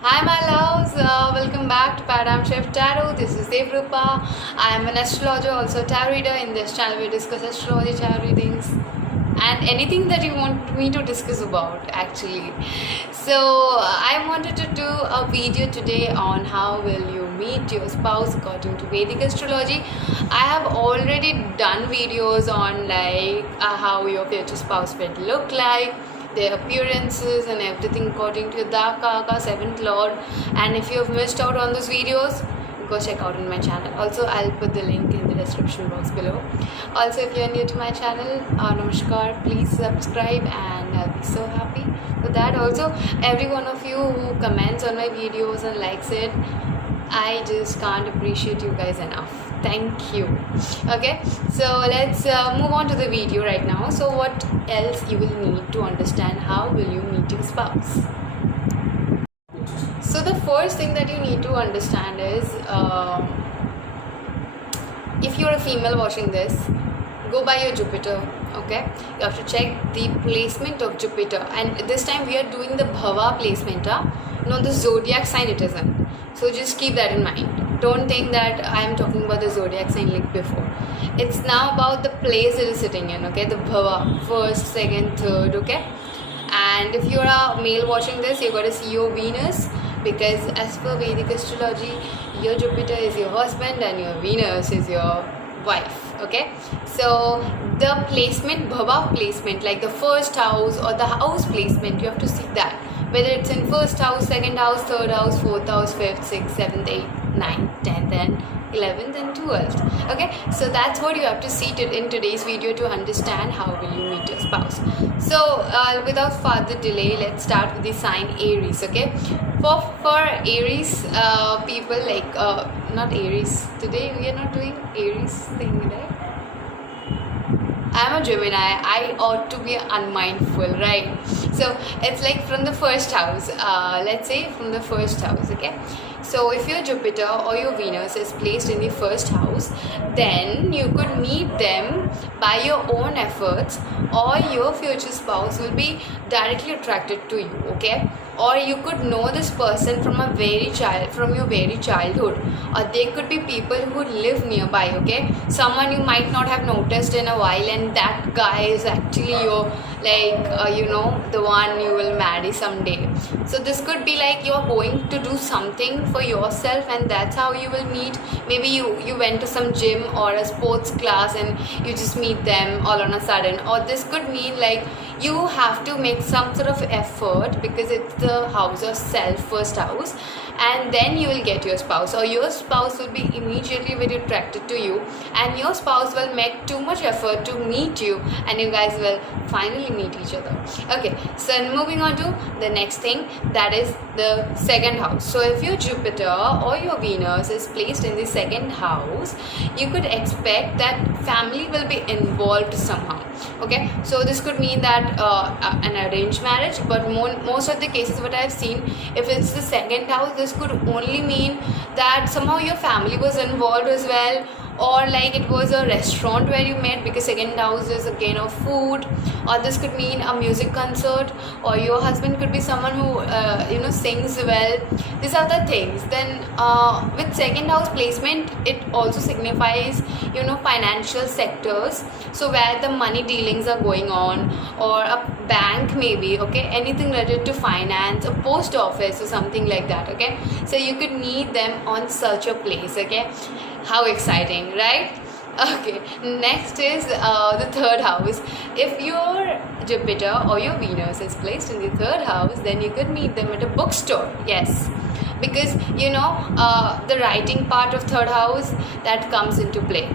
Hi my loves, welcome back to Paradigm Shift Tarot. This is Devrupa. I am an astrologer, also a tarot reader. In this channel we discuss astrology, tarot readings and anything that you want me to discuss about actually. So I wanted to do a video today on how will you meet your spouse according to Vedic astrology. I have already done videos on how your future spouse will look like, their appearances and everything according to Daka, seventh lord. And if you have missed out on those videos, go check out on my channel. Also, I'll put the link in the description box below. Also, if you're new to my channel, namaskar, please subscribe and I'll be so happy with that. Also, every one of you who comments on my videos and likes it, I just can't appreciate you guys enough. Thank you. Okay, so let's move on to the video right now. So what else you will need to understand how will you meet your spouse? So the first thing that you need to understand is if you're a female watching this, go by your Jupiter. Okay, you have to check the placement of Jupiter, and this time we are doing the bhava placement, not the zodiac sign it is in. So just keep that in mind. Don't think that I am talking about the zodiac sign like before. It's now about the place it is sitting in. Okay, the bhava, first, second, third. Okay, and if you're a male watching this, you got to see your Venus, because as per Vedic astrology, your Jupiter is your husband and your Venus is your wife. Okay, so the placement, bhava placement, like the first house or the house placement, you have to see that whether it's in first house, second house, third house, fourth house, fifth, sixth, seventh, eighth, ninth, 10th and 11th and 12th. Okay, so that's what you have to see in today's video to understand how will you meet your spouse. So without further delay, let's start with the sign Aries. Okay, for Aries people, like not Aries, today we are not doing Aries thing, right? I'm a Gemini, I ought to be unmindful, right? So it's like from the first house, let's say from the first house. Okay, so if your Jupiter or your Venus is placed in the first house, then you could meet them by your own efforts, or your future spouse will be directly attracted to you. Okay, or you could know this person from your very childhood, or they could be people who live nearby. Okay, someone you might not have noticed in a while, and that guy is actually your the one you will marry someday. So this could be like you're going to do something for yourself, and that's how you will meet. Maybe you went to some gym or a sports class and you just meet them all on a sudden. Or this could mean like you have to make some sort of effort because it's the house of self, first house, and then you will get your spouse, or your spouse will be immediately very attracted to you, and your spouse will make too much effort to meet you, and you guys will finally meet each other. Okay, so moving on to the next thing, that is the second house. So if your Jupiter or your Venus is placed in the second house, you could expect that family will be involved somehow. Okay, so this could mean that an arranged marriage, but most of the cases what I've seen, if it's the second house, this could only mean that somehow your family was involved as well, or like it was a restaurant where you met, because second house is again of food. Or this could mean a music concert, or your husband could be someone who sings well. These are the things. Then with second house placement, it also signifies financial sectors, so where the money dealings are going on, or a bank maybe. Okay, anything related to finance, a post office or something like that. Okay, so you could meet them on such a place. Okay, how exciting, right? Okay, next is the third house. If your Jupiter or your Venus is placed in the third house, then you could meet them at a bookstore. Yes, because the writing part of third house, that comes into play.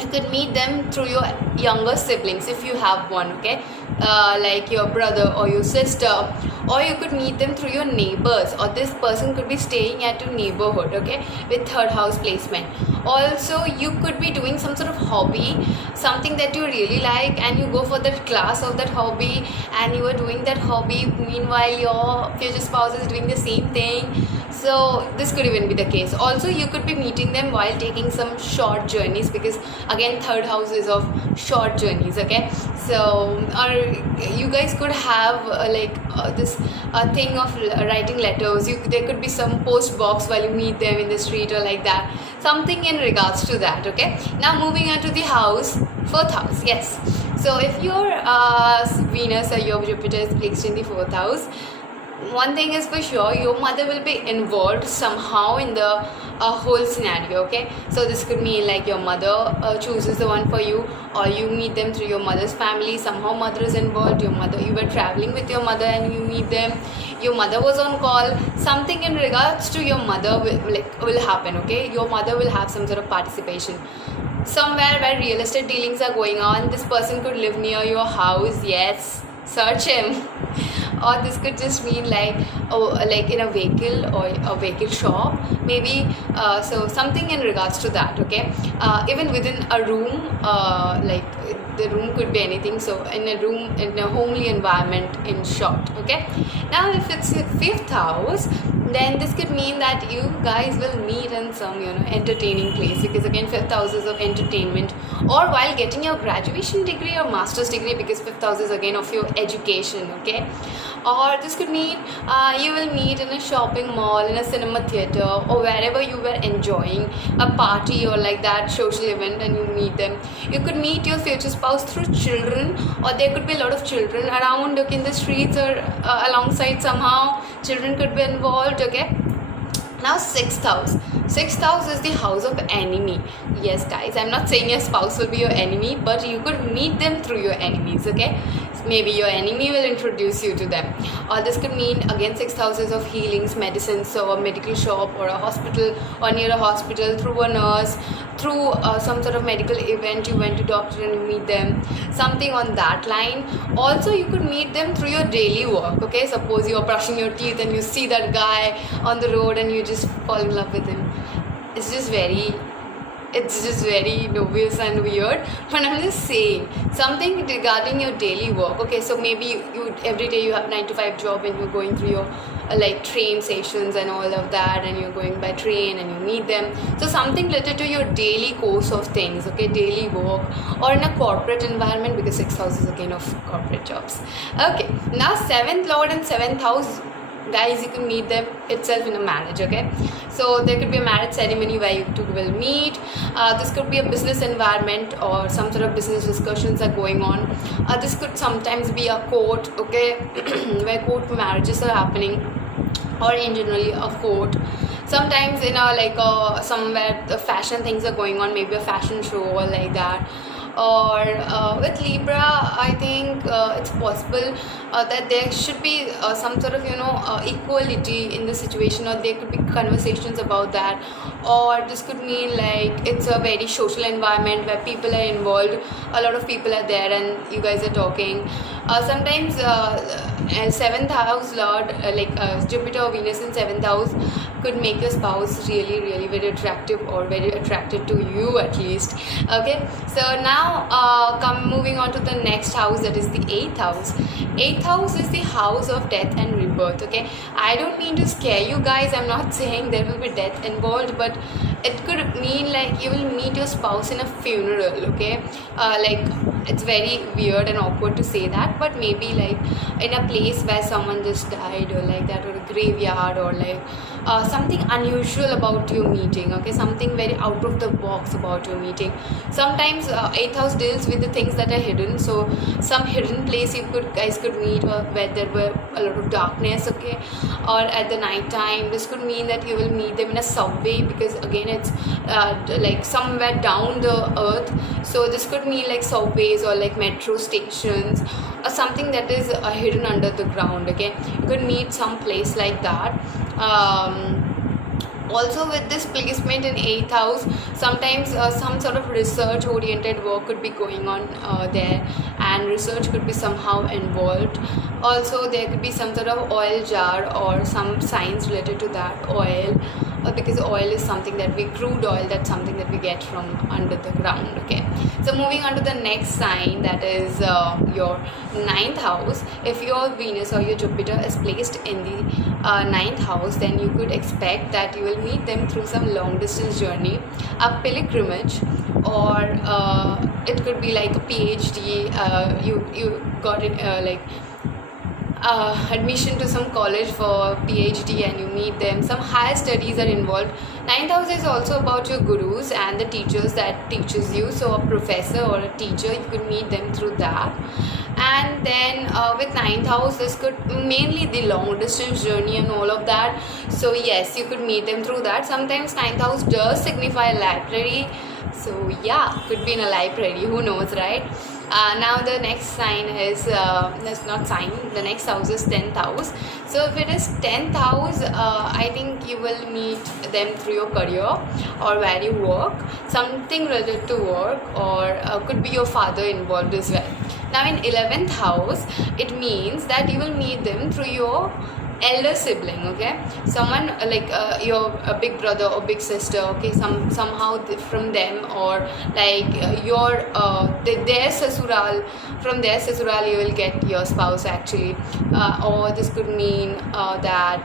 You could meet them through your younger siblings if you have one. Okay, like your brother or your sister, or you could meet them through your neighbors, or this person could be staying at your neighborhood. Okay, with third house placement. Also, you could be doing some sort of hobby, something that you really like, and you go for that class of that hobby, and you are doing that hobby meanwhile your future spouse is doing the same thing. So this could even be the case. Also, you could be meeting them while taking some short journeys, because again third house is of short journeys. Okay, so or you guys could have this this thing of writing letters. There could be some post box while you meet them in the street or like that, something in regards to that. Okay, now moving on to the house, fourth house. Yes, so if your Venus or your Jupiter is placed in the fourth house, one thing is for sure, your mother will be involved somehow in the whole scenario. Okay, so this could mean like your mother chooses the one for you, or you meet them through your mother's family. Somehow mother is involved. You were traveling with your mother and you meet them. Your mother was on call. Something in regards to your mother will happen. Okay, your mother will have some sort of participation somewhere where real estate dealings are going on. This person could live near your house. Yes, search him. Or this could just mean like in a vehicle or a vehicle shop maybe. So something in regards to that. Okay, even within a room, like the room could be anything. So in a room, in a homely environment, in short. Okay, now if it's the fifth house, then this could mean that you guys will meet in some entertaining place, because again fifth house is of entertainment, or while getting your graduation degree or master's degree, because fifth house is again of your education. Okay, or this could mean you will meet in a shopping mall, in a cinema theater, or wherever you were enjoying a party or like that social event, and you meet them. You could meet your future spouse through children, or there could be a lot of children around. Okay, in the streets or alongside, somehow children could be involved. Okay, now sixth house. Sixth house is the house of enemy. Yes guys, I'm not saying your spouse will be your enemy, but you could meet them through your enemies. Okay, maybe your enemy will introduce you to them. Or this could mean again sixth houses of healings, medicines, so a medical shop or a hospital, or near a hospital, through a nurse, through some sort of medical event. You went to doctor and you meet them, something on that line. Also you could meet them through your daily work. Okay, suppose you're brushing your teeth and you see that guy on the road and you just fall in love with him. It's just very obvious and weird, but I'm just saying something regarding your daily work. Okay, so maybe you every day you have 9 to 5 job and you're going through your like train stations and all of that, and you're going by train and you meet them. So something related to your daily course of things. Okay, daily work, or in a corporate environment, because sixth house is again of corporate jobs. Okay, now seventh lord and seventh house, guys, you can meet them itself in a marriage. Okay, so there could be a marriage ceremony where you two will meet. This could be a business environment, or some sort of business discussions are going on. This could sometimes be a court. Okay, where court marriages are happening, or in generally a court. Sometimes in a somewhere the fashion things are going on, maybe a fashion show or like that. Or with Libra, I think it's possible that there should be some sort of equality in the situation, or there could be conversations about that. Or this could mean like it's a very social environment where people are involved, a lot of people are there and you guys are talking. Sometimes seventh house lord, Jupiter or Venus in seventh house, could make your spouse really very attractive, or very attracted to you at least. Okay, so now moving on to the next house, that is the eighth house. Eighth house is the house of death and rebirth. Okay, I don't mean to scare you guys, I'm not saying there will be death involved, but it could mean like you will meet your spouse in a funeral. Okay, it's very weird and awkward to say that, but maybe like in a place where someone just died, or like that, or a graveyard, or like something unusual about your meeting. Okay, something very out of the box about your meeting. Sometimes eighth house deals with the things that are hidden, so some hidden place you guys could meet, or where there were a lot of darkness. Okay, or at the night time. This could mean that you will meet them in a subway, because again it's like somewhere down the earth, so this could mean like subways or like metro stations, or something that is hidden under the ground. Okay, you could meet some place like that. Also with this placement in 8th house, sometimes some sort of research oriented work could be going on there, and research could be somehow involved. Also there could be some sort of oil jar or some science related to that oil, because oil is something that we, crude oil, that's something that we get from under the ground. Okay, so moving on to the next sign, that is your 9th house. If your Venus or your Jupiter is placed in the 9th house, then you could expect that you will meet them through some long distance journey, a pilgrimage, or it could be like a PhD. You got it admission to some college for PhD and you meet them. Some higher studies are involved. Ninth house is also about your gurus and the teachers that teaches you. So a professor or a teacher, you could meet them through that. And then with ninth house, this could mainly the long distance journey and all of that. So yes, you could meet them through that. Sometimes ninth house does signify library. So yeah, could be in a library, who knows, right? Now the next sign is that's not sign, the next house is 10th house. So if it is 10th house, I think you will meet them through your career or where you work, something related to work, or could be your father involved as well. Now in 11th house, it means that you will meet them through your elder sibling, okay, someone like your big brother or big sister, okay, somehow from them, or like your their sasural, from their sasural you will get your spouse actually, or this could mean that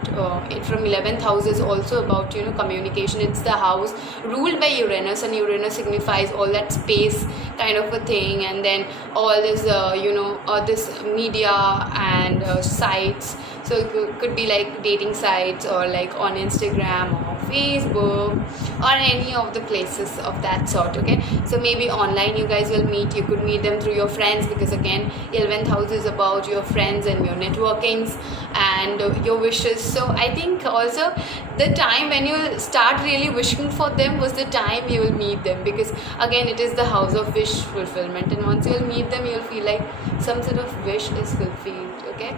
it from 11th house is also about, you know, communication. It's the house ruled by Uranus, and Uranus signifies all that space kind of a thing, and then all this you know, this media and sites. So it could be like dating sites, or like on Instagram or Facebook, or any of the places of that sort, okay. So maybe online you guys will meet. You could meet them through your friends, because again 11th house is about your friends and your networkings and your wishes. So I think also the time when you start really wishing for them was the time you will meet them, because again it is the house of wish fulfillment, and once you will meet them you will feel like some sort of wish is fulfilled, okay.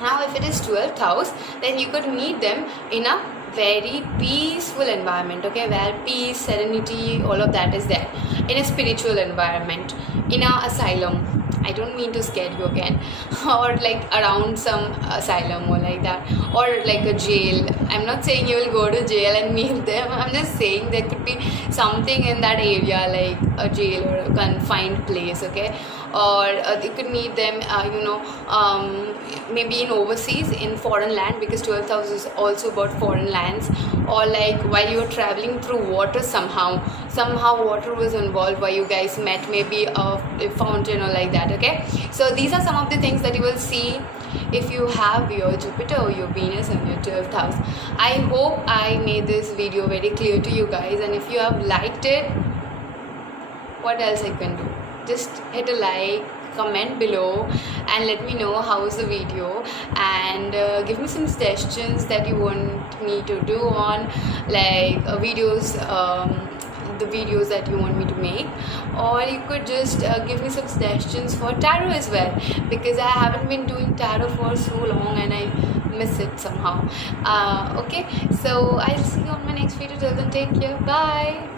Now if it is 12th house, then you could meet them in a very peaceful environment, okay, where peace, serenity, all of that is there, in a spiritual environment, in a asylum. I don't mean to scare you again, or like around some asylum or like that, or like a jail. I'm not saying you will go to jail and meet them. I'm just saying there could be something in that area, like a jail or a confined place, okay. Or you could meet them, you know, maybe in overseas, in foreign land, because 12th house is also about foreign lands, or like while you were traveling through water, somehow water was involved while you guys met, maybe a fountain or like that, okay. So these are some of the things that you will see if you have your Jupiter or your Venus in your 12th house. I hope I made this video very clear to you guys, and if you have liked it, what else I can do? Just hit a like, comment below, and let me know how's the video, and give me some suggestions that you want me to do on, like videos, the videos that you want me to make, or you could just give me some suggestions for tarot as well, because I haven't been doing tarot for so long and I miss it somehow. Okay, so I'll see you on my next video. Till then, take care, bye.